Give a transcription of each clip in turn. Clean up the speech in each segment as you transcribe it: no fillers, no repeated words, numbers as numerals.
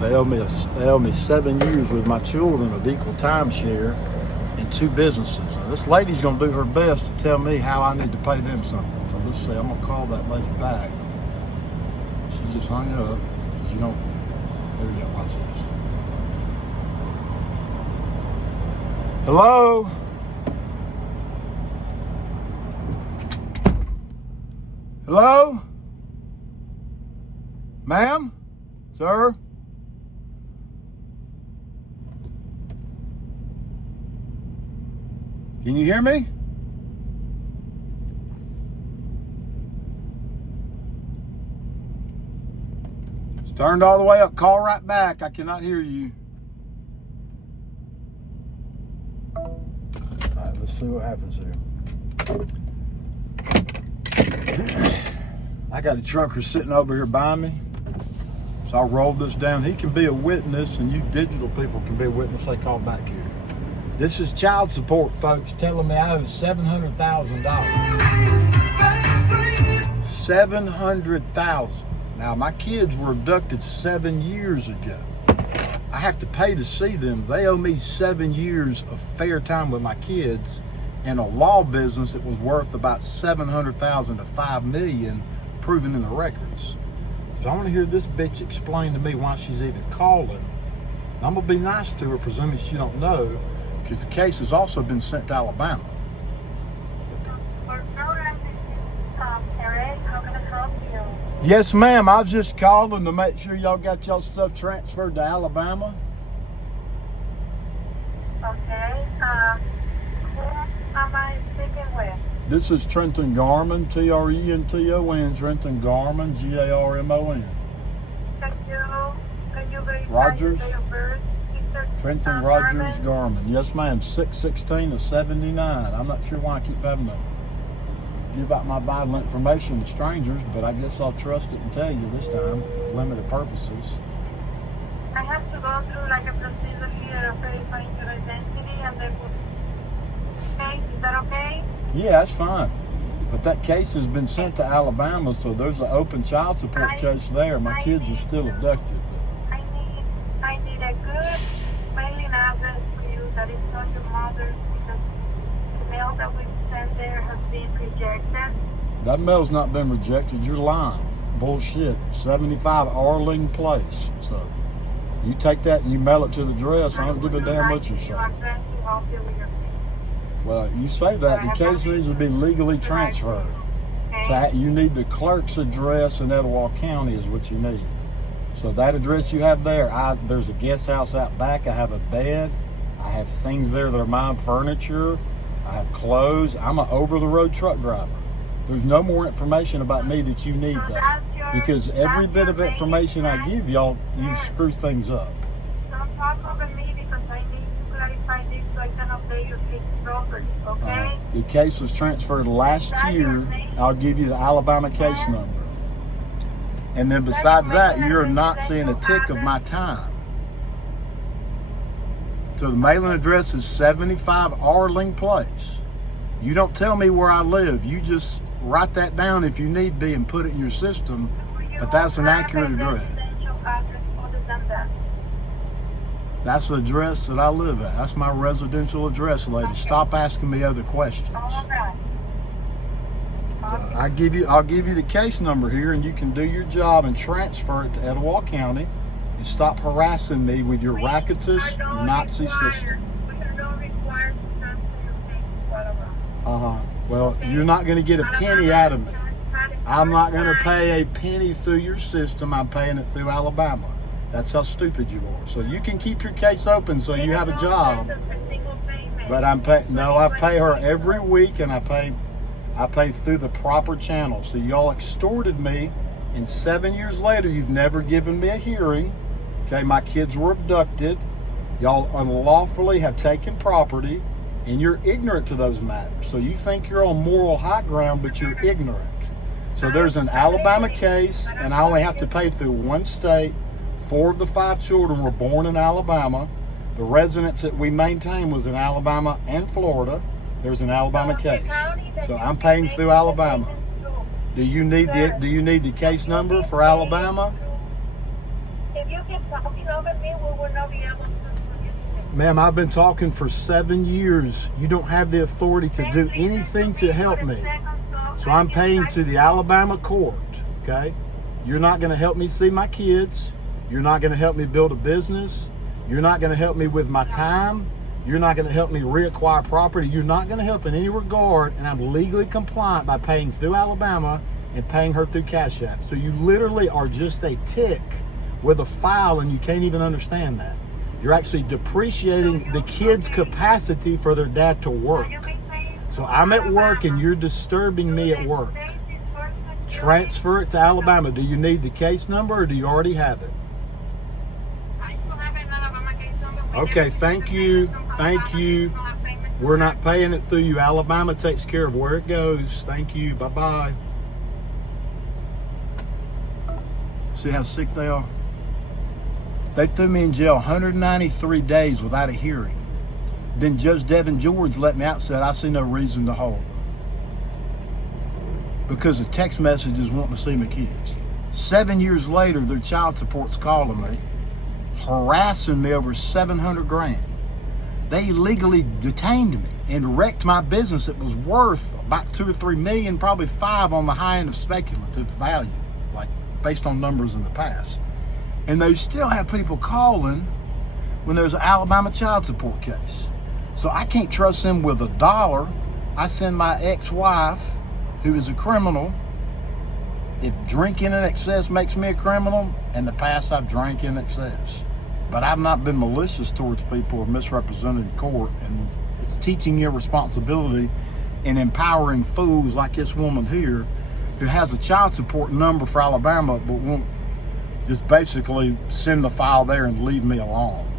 They owe me 7 years with my children of equal timeshare in 2 businesses. Now, this lady's gonna do her best to tell me how I need to pay them something. So let's see, I'm gonna call that lady back. She just hung up. You don't. There we go. Watch this. Hello. Hello? Ma'am? Sir? Can you hear me? It's turned all the way up. Call right back. I cannot hear you. All right, let's see what happens here. I got a trucker sitting over here by me. So I'll roll this down. He can be a witness, and you digital people can be a witness. They call back here. This is child support, folks, telling me I owe $700,000. $700,000. Now, my kids were abducted 7 years ago. I have to pay to see them. They owe me 7 years of fair time with my kids in a law business that was worth about $700,000 to $5 million, proven in the records. So I want to hear this bitch explain to me why she's even calling. I'm gonna be nice to her, presuming she don't know, because the case has also been sent to Alabama. Eric, how can I help you? Yes, ma'am. I was just calling to make sure y'all got y'all stuff transferred to Alabama. Okay. Who am I speaking with? This is Trenton Garmon, Trenton, Trenton Garmon, Garmon. Can you verify Rogers? your date of birth? Trenton Rogers Garmon. Yes, ma'am. 6/16 of 79. I'm not sure why I keep having to give out my vital information to strangers, but I guess I'll trust it and tell you this time, for limited purposes. I have to go through like a procedure here of verifying your identity and then. Okay, is that okay? Yeah, that's fine. But that case has been sent to Alabama, so there's an open child support case there. My kids are still abducted. I need a good mailing address for you that is not your mother's, because the mail that we sent there has been rejected. That mail's not been rejected. You're lying. Bullshit. 75 Arling Place. So you take that and you mail it to the address. I don't give a damn what you say. Well, you say that. The case needs to be legally transferred. You need the clerk's address in Etowah County is what you need. So that address you have there, there's a guest house out back. I have a bed. I have things there that are my furniture. I have clothes. I'm an over-the-road truck driver. There's no more information about me that you need there. Because every bit of information I give y'all, you screw things up. Don't talk over me because I need to clarify this so I can update your case properly, okay? The case was transferred last year. I'll give you the Alabama case number. And then besides that, you're not seeing a tick of my time. So the mailing address is 75 Arling Place. You don't tell me where I live. You just write that down if you need be and put it in your system. But that's an accurate address. That's the address that I live at. That's my residential address, lady. Stop asking me other questions. I'll give you the case number here, and you can do your job and transfer it to Etowah County and stop harassing me with your racketous Nazi system. Well, you're not going to get a penny out of me. I'm not going to pay a penny through your system. I'm paying it through Alabama. That's how stupid you are. So you can keep your case open so you have a job. But I pay her every week, and I pay through the proper channel. So y'all extorted me, and 7 years later, you've never given me a hearing. Okay, my kids were abducted. Y'all unlawfully have taken property, and you're ignorant to those matters. So you think you're on moral high ground, but you're ignorant. So there's an Alabama case, and I only have to pay through one state. 4 of the 5 children were born in Alabama. The residence that we maintain was in Alabama and Florida. There's an Alabama case. So I'm paying through Alabama. Do you need the case number for Alabama? If you keep talking over me, we will not be able to communicate. Ma'am, I've been talking for 7 years. You don't have the authority to do anything to help me. So I'm paying to the Alabama court, okay? You're not going to help me see my kids. You're not going to help me build a business. You're not going to help me with my time. You're not going to help me reacquire property. You're not going to help in any regard, and I'm legally compliant by paying through Alabama and paying her through Cash App. So you literally are just a tick with a file, and you can't even understand that. You're actually depreciating the kids' capacity for their dad to work. So I'm at work and you're disturbing me at work. Transfer it to Alabama. Do you need the case number or do you already have it? Okay, thank you. Thank you. We're not paying it through you. Alabama takes care of where it goes. Thank you. Bye-bye. See how sick they are? They threw me in jail 193 days without a hearing. Then Judge Devin George let me out and said, I see no reason to hold them. Because the text messages wanting to see my kids. 7 years later, their child support's calling me, harassing me over $700,000. They illegally detained me and wrecked my business that was worth about 2 or 3 million, probably 5 on the high end of speculative value, like based on numbers in the past. And they still have people calling when there's an Alabama child support case. So I can't trust them with $1. I send my ex-wife, who is a criminal. If drinking in excess makes me a criminal, in the past I've drank in excess. But I've not been malicious towards people or misrepresented in court. And it's teaching you responsibility and empowering fools like this woman here who has a child support number for Alabama but won't just basically send the file there and leave me alone.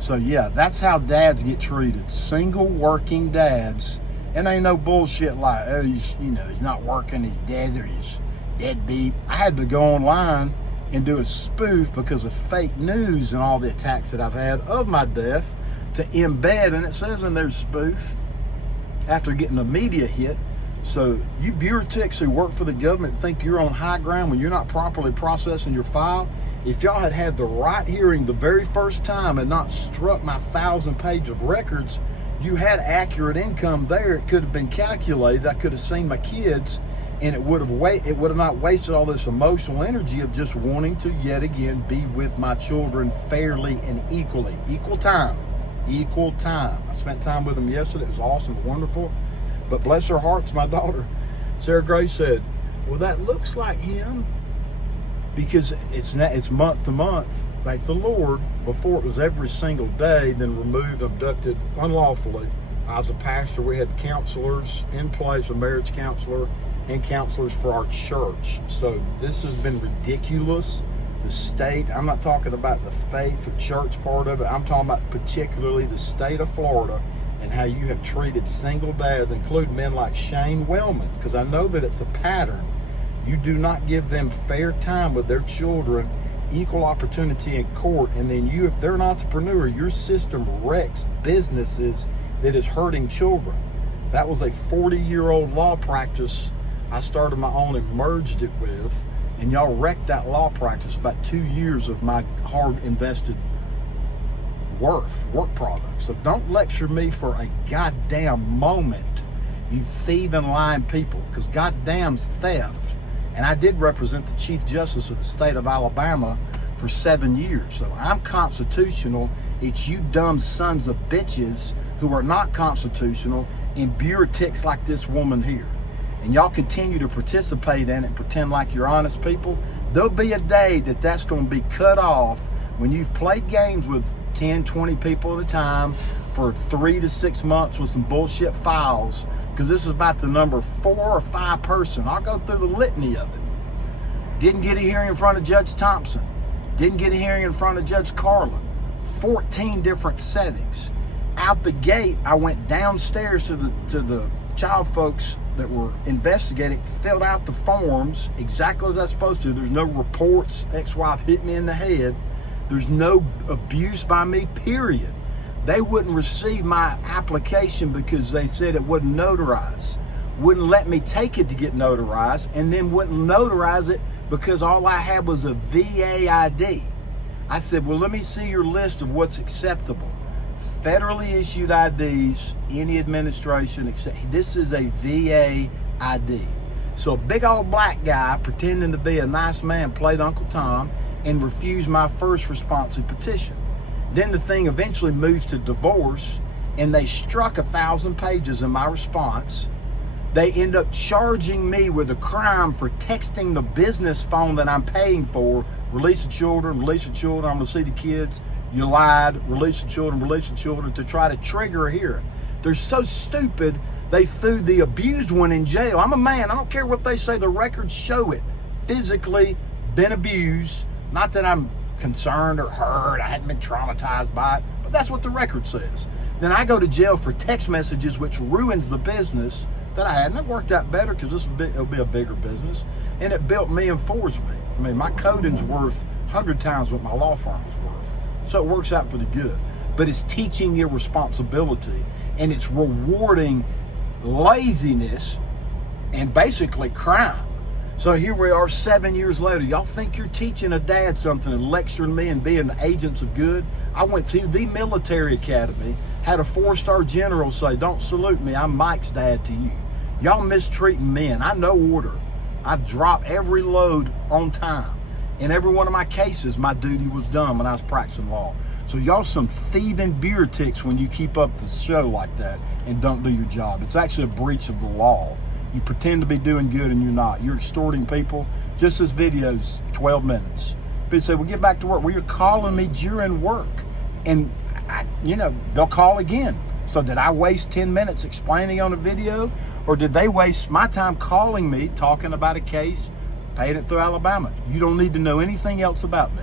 So yeah, that's how dads get treated. Single working dads. And ain't no bullshit like, oh, he's not working, he's dead, or he's deadbeat. I had to go online and do a spoof because of fake news and all the attacks that I've had of my death to embed, and it says in their spoof, after getting a media hit. So you bureaucrats who work for the government think you're on high ground when you're not properly processing your file. If y'all had had the right hearing the very first time and not struck my 1,000-page of records, you had accurate income there. It could have been calculated. I could have seen my kids, and it would have not wasted all this emotional energy of just wanting to yet again be with my children fairly and equally. Equal time. I spent time with them yesterday. It was awesome, wonderful. But bless her hearts, my daughter, Sarah Grace, said, well, that looks like him because it's month to month. Thank the Lord. Before it was every single day, then removed, abducted unlawfully. I was a pastor. We had counselors in place, a marriage counselor and counselors for our church. So this has been ridiculous. The state, I'm not talking about the faith or church part of it. I'm talking about particularly the state of Florida and how you have treated single dads, including men like Shane Wellman, because I know that it's a pattern. You do not give them fair time with their children, equal opportunity in court, and then you, if they're an entrepreneur, your system wrecks businesses that is hurting children. That was a 40-year-old law practice I started my own and merged it with, and y'all wrecked that law practice, about 2 years of my hard invested work product. So don't lecture me for a goddamn moment, you thieving, lying people, because goddamn's theft. And I did represent the Chief Justice of the state of Alabama for 7 years. So I'm constitutional. It's you dumb sons of bitches who are not constitutional and bureaucrats like this woman here. And y'all continue to participate in it and pretend like you're honest people. There'll be a day that that's going to be cut off when you've played games with 10, 20 people at a time for 3 to 6 months with some bullshit files, because this is about the number 4 or 5 person. I'll go through the litany of it. Didn't get a hearing in front of Judge Thompson. Didn't get a hearing in front of Judge Carlin. 14 different settings. Out the gate, I went downstairs to the child folks that were investigating, filled out the forms exactly as I was supposed to. There's no reports, ex-wife hit me in the head. There's no abuse by me, period. They wouldn't receive my application because they said it wasn't notarized. Wouldn't let me take it to get notarized, and then wouldn't notarize it because all I had was a VA ID. I said, well, let me see your list of what's acceptable. Federally issued IDs, any administration, this is a VA ID. So a big old black guy pretending to be a nice man played Uncle Tom and refused my first responsive petition. Then the thing eventually moves to divorce, and they struck 1,000 pages in my response. They end up charging me with a crime for texting the business phone that I'm paying for. Release the children, I'm going to see the kids. You lied, release the children, to try to trigger a hearing. They're so stupid, they threw the abused one in jail. I'm a man, I don't care what they say, the records show it. Physically been abused, not that I'm concerned or hurt, I hadn't been traumatized by it, but that's what the record says. Then I go to jail for text messages, which ruins the business that I had. And it worked out better because it'll be a bigger business. And it built me and forged me. I mean, my coding's worth 100 times what my law firm is worth. So it works out for the good. But it's teaching you responsibility, and it's rewarding laziness and basically crime. So here we are 7 years later. Y'all think you're teaching a dad something and lecturing me and being agents of good? I went to the military academy, had a 4-star general say, don't salute me, I'm Mike's dad to you. Y'all mistreating men. I know order. I've dropped every load on time. In every one of my cases, my duty was done when I was practicing law. So y'all some thieving beer ticks when you keep up the show like that and don't do your job. It's actually a breach of the law. You pretend to be doing good and you're not. You're extorting people. Just this video's 12 minutes. People say, well, get back to work. Well, you're calling me during work. And, they'll call again. So did I waste 10 minutes explaining on a video? Or did they waste my time calling me, talking about a case, paying it through Alabama? You don't need to know anything else about me.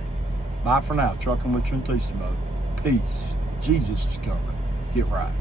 Bye for now. Trucking with Trentissimo. Peace. Jesus is coming. Get right.